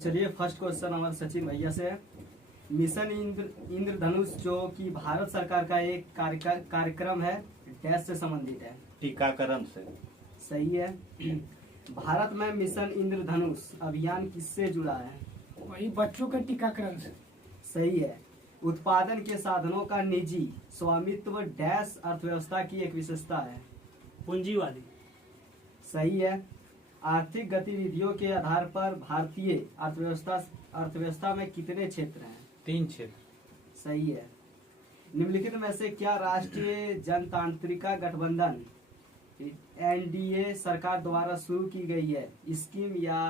चलिए first question हमारे सचिन भैया से है। मिशन इंद्रधनुष जो कि भारत सरकार का एक कार्यक्रम है, डैश से संबंधित है। टीकाकरण से। सही है। भारत में मिशन इंद्रधनुष अभियान किससे जुड़ा है? वही बच्चों के टीकाकरण से। सही है। उत्पादन के साधनों का निजी स्वामित्व डैश अर्थव्यवस्था की एक विशेषता है। पूंजीवादी। सही है। आर्थिक गतिविधियों के आधार पर भारतीय अर्थव्यवस्था में कितने क्षेत्र हैं? 3 क्षेत्र। सही है। निम्नलिखित में से क्या राष्ट्रीय जनतांत्रिक गठबंधन एनडीए सरकार द्वारा शुरू की गई है स्कीम या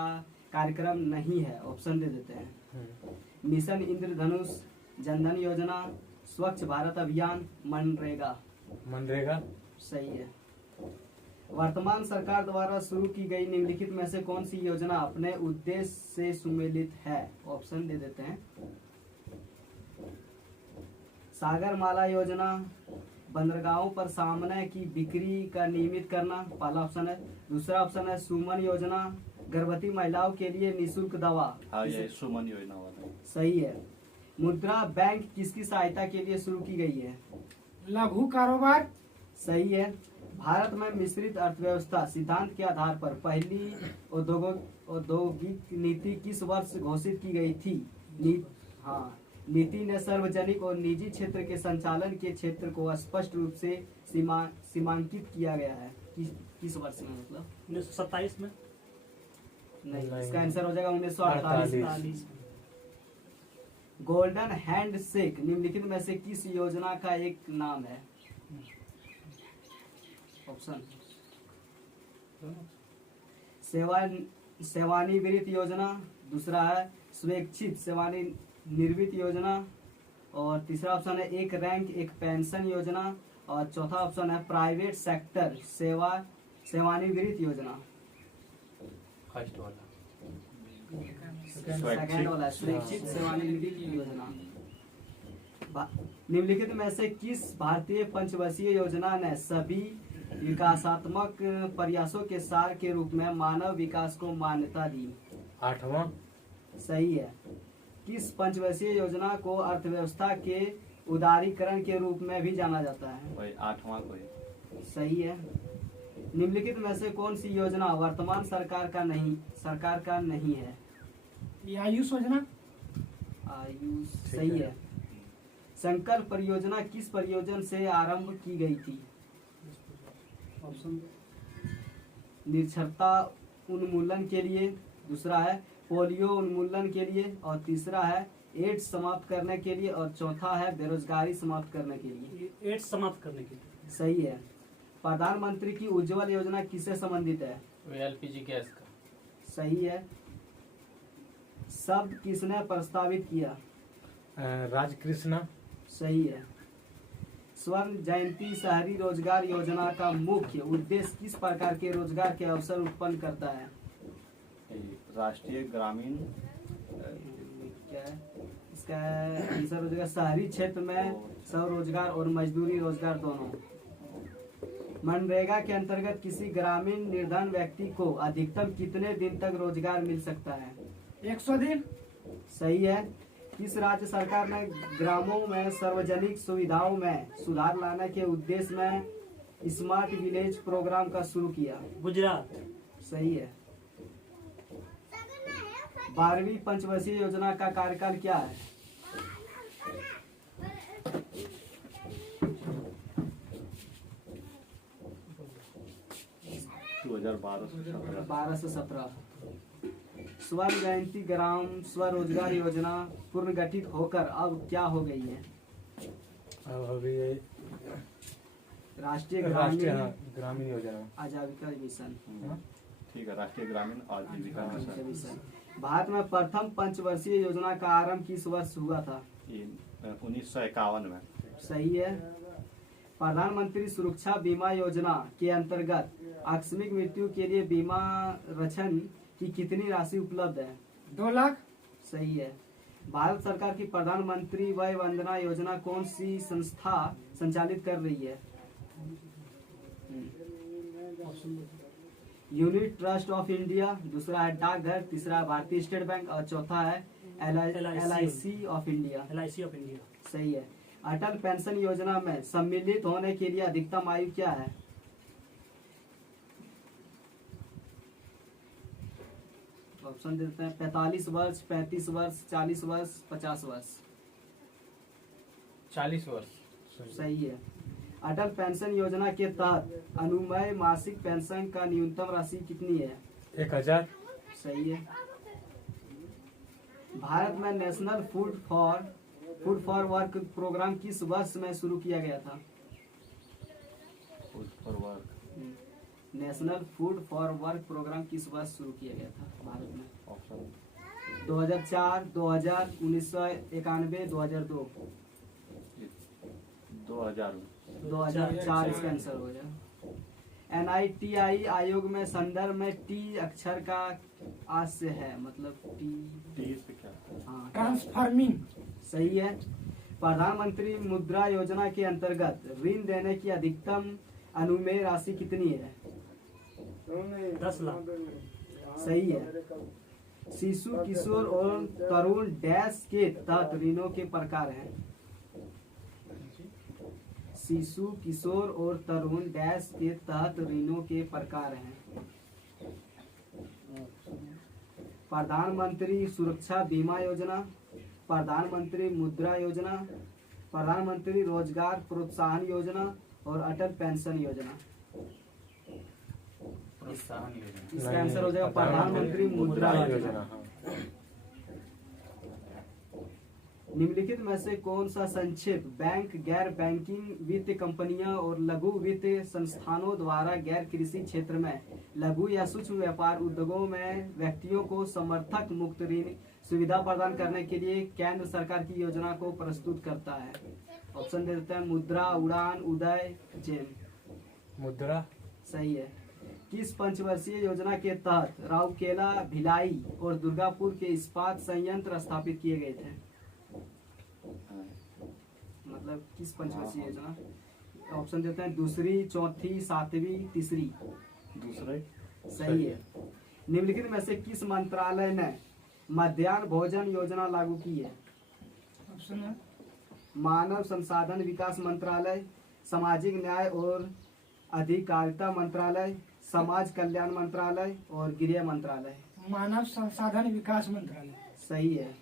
कार्यक्रम नहीं है? ऑप्शन दे देते हैं। मिशन इंद्रधनुष, जनधन योजना, स्वच्छ भारत अभियान, मनरेगा। मनरेगा। सही है। वर्तमान सरकार द्वारा शुरू की गई निम्नलिखित में से कौन सी योजना अपने उद्देश्य से सुमेलित है? ऑप्शन दे देते हैं। सागरमाला योजना, बंदरगाहों पर सामान की बिक्री का नियमित करना, पहला ऑप्शन है। दूसरा ऑप्शन है सुमन योजना, गर्भवती महिलाओं के लिए निःशुल्क दवा। हाँ, ये सुमन योजना वाला। सही है। मुद्रा बैंक किसकी सहायता के लिए शुरू की गई है? लघु कारोबार। सही है। भारत में मिश्रित अर्थव्यवस्था सिद्धांत के आधार पर पहली औद्योगिक नीति किस वर्ष घोषित की गई थी? नीति ने सार्वजनिक और निजी क्षेत्र के संचालन के क्षेत्र को स्पष्ट रूप से सीमांकित किया गया है। किस वर्ष में? मतलब 1927 में। नहीं, इसका आंसर हो जाएगा 1948। गोल्डन हैंड शेक निम्नलिखित में से किस योजना का एक नाम है? ऑप्शन। सेवानिवृत्त योजना, दूसरा है स्वैच्छिक सेवानिवृत्त योजना, और तीसरा ऑप्शन है एक रैंक एक पेंशन योजना, और चौथा ऑप्शन है प्राइवेट सेक्टर सेवानिवृत्त योजना। फर्स्ट वाला। सेकंड वाला स्वैच्छिक सेवानिवृत्त योजना। निम्नलिखित में से किस भारतीय पंचवर्षीय योजना ने सभी विकासात्मक प्रयासों के सार के रूप में मानव विकास को मान्यता दी? 8वां। सही है। किस पंचवर्षीय योजना को अर्थव्यवस्था के उदारीकरण के रूप में भी जाना जाता है? वही 8वां कोई। सही है। निम्नलिखित में से कौन सी योजना वर्तमान सरकार का नहीं है? आयुष योजना। आयुष। सही है। संकल्प परियोजना किस परियोजना से आरंभ की गई थी? ऑप्शन। निरक्षरता उन्मूलन के लिए, दूसरा है पोलियो उन्मूलन के लिए, और तीसरा है एड्स समाप्त करने के लिए, और चौथा है बेरोजगारी समाप्त करने के लिए। एड्स समाप्त करने के लिए। सही है। प्रधानमंत्री की उज्ज्वल योजना किससे संबंधित है? एलपीजी गैस का। सही है। शब्द किसने प्रस्तावित किया? राजकृष्ण। सही है। स्वर्ण जयंती शहरी रोजगार योजना का मुख्य उद्देश्य किस प्रकार के रोजगार के अवसर उत्पन्न करता है? राष्ट्रीय ग्रामीण क्या है इसका आंसर हो जाएगा शहरी क्षेत्र में स्वरोजगार और मजदूरी रोजगार दोनों। मनरेगा के अंतर्गत किसी ग्रामीण निर्धन व्यक्ति को अधिकतम कितने दिन तक रोजगार मिल सकता है? 100 दिन। सही है। किस राज्य सरकार ने ग्रामों में सार्वजनिक सुविधाओं में सुधार लाने के उद्देश्य में स्मार्ट विलेज प्रोग्राम का शुरू किया? गुजरात। सही है। 12वीं पंचवर्षीय योजना का कार्यकाल क्या है? से 17। स्वर्ण जयंती ग्राम स्वरोजगार योजना पुनर्गठित होकर अब क्या हो गई है? अब अभी राष्ट्रीय ग्रामीण योजना आजीविका मिशन। ठीक है, राष्ट्रीय ग्रामीण आजीविका मिशन। भारत में प्रथम पंचवर्षीय योजना का आरंभ किस वर्ष हुआ था? 1951 में। सही है। प्रधानमंत्री सुरक्षा बीमा योजना के अंतर्गत आकस्मिक मृत्यु के लिए बीमा रक्षण की कितनी राशि उपलब्ध है? 2 लाख। सही है। भारत सरकार की प्रधानमंत्री वय वंदना योजना कौन सी संस्था संचालित कर रही है? यूनिट ट्रस्ट ऑफ इंडिया, दूसरा है डाकघर, तीसरा है भारतीय स्टेट बैंक और चौथा है LIC of India. LIC of India. सही है। अटल पेंशन योजना में सम्मिलित होने के लिए अधिकतम आयु क्या है? ऑप्शन देते हैं 45 वर्ष, 35 वर्ष, 40 वर्ष, 50 वर्ष। 40 वर्ष। सही है। अटल पेंशन योजना के तहत अनुमेय मासिक पेंशन का न्यूनतम राशि कितनी है? 1000। सही है। भारत में national food for work programme किस वर्ष में शुरू किया गया था? Food for work national food for work programme किस वर्ष शुरू किया गया था भारत में? ऑप्शन 2004, 2000, 1991, 2002। 2000 2004 इसका आंसर हो जाए। NITI आयोग में संदर्भ में टी अक्षर का आज से है, मतलब टी। टी से क्या? हाँ, ट्रांसफार्मिंग। सही है। प्रधानमंत्री मुद्रा योजना के अंतर्गत ऋण देने की अधिकतम अनुमेय राशि कितनी है? 10 लाख। सही है। शिशु, किशोर और तरुण डैश के तहत ऋणों के प्रकार हैं। शिशु, किशोर और तरुण डैश के तहत ऋणों के प्रकार हैं। प्रधानमंत्री सुरक्षा बीमा योजना, प्रधानमंत्री मुद्रा योजना, प्रधानमंत्री रोजगार प्रोत्साहन योजना और अटल पेंशन योजना। प्रोत्साहन योजना। इसका आंसर हो जाएगा प्रधानमंत्री मुद्रा योजना। हाँ। निम्नलिखित में से कौन सा संक्षेप बैंक, गैर बैंकिंग वित्त कंपनियां और लघु वित्त संस्थानों द्वारा गैर कृषि क्षेत्र में लघु या सूक्ष्म व्यापार उद्योगों में व्यक्तियों को समर्थक मुक्त ऋण सुविधा प्रदान करने के लिए केंद्र सरकार की योजना को प्रस्तुत करता है? ऑप्शन दे देते हैं मुद्रा, उड़ान, उदय, जेम। मुद्रा। सही है। किस पंचवर्षीय योजना के तहत राउरकेला, भिलाई और दुर्गापुर के इस्पात संयंत्र स्थापित किए गए थे? मतलब किस पंचवर्षीय योजना? ऑप्शन देते हैं दूसरी, चौथी, सातवीं, तीसरी। दूसरे। सही है। निम्नलिखित में से किस मंत्रालय ने मध्याह्न भोजन योजना लागू की है? ऑप्शन है मानव संसाधन विकास मंत्रालय, सामाजिक न्याय और अधिकारिता मंत्रालय, समाज कल्याण मंत्रालय और गृह मंत्रालय। मानव संसाधन विकास मंत्रालय। सही है।